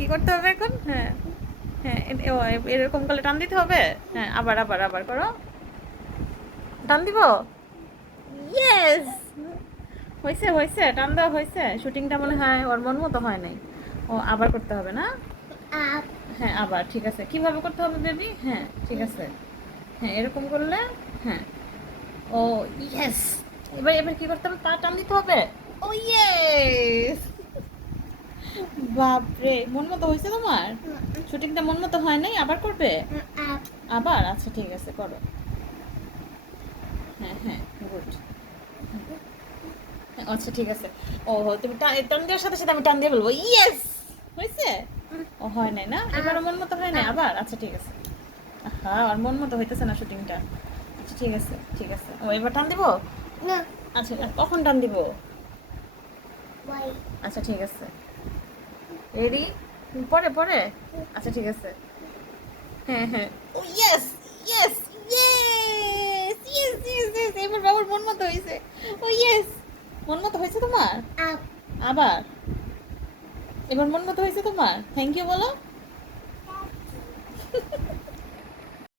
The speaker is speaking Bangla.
কি করতে হবে এখন? হ্যাঁ হ্যাঁ, এরকম করলে টান দিতে হবে। হ্যাঁ, আবার আবার আবার করো। টান দিব। ইয়েস, হয়েছে হয়েছে, টান দেওয়া হয়েছে। শুটিংটা মনে হয় ওর মন মতো হয় নাই। ও আবার করতে হবে না? হ্যাঁ আবার, ঠিক আছে। কিভাবে করতে হবে বেবি? হ্যাঁ ঠিক আছে। হ্যাঁ এরকম করলে। হ্যাঁ। ও ইয়েস। এবার এবার কি করতে হবে? পা টান দিতে হবে। ও ইয়েস। বাপরে, মন মতো হয়েছে তোমার? শুটিংটা মন মতো হয় নাই, আবার করবে? আবার, আচ্ছা ঠিক আছে, করো। হ্যাঁ হ্যাঁ, গুড। আচ্ছা ঠিক আছে। ও তুমি টান দেওয়ার সাথে সাথে আমি টান দিয়ে বলবো ইয়েস। হয়েছে? ও হয় নাই না? এবারও মন মতো হয় নাই আবার? আচ্ছা ঠিক আছে। হ্যাঁ, আর মন মতো হইতেছে না শুটিংটা। আচ্ছা ঠিক আছে ঠিক আছে। ও এবার টান দিব। আচ্ছা, আর কখন টান দিব? আচ্ছা ঠিক আছে। রেডি? পরে পরে। আচ্ছা ঠিক আছে। হ্যাঁ হ্যাঁ। ও yes yes yes yes yes yes, এবার বাবার মন মতো হয়েছে। ও ইয়েস। মন মতো হয়েছে তোমার? আবার। এবার মন মতো হয়েছে তোমার? থ্যাংক ইউ বলো।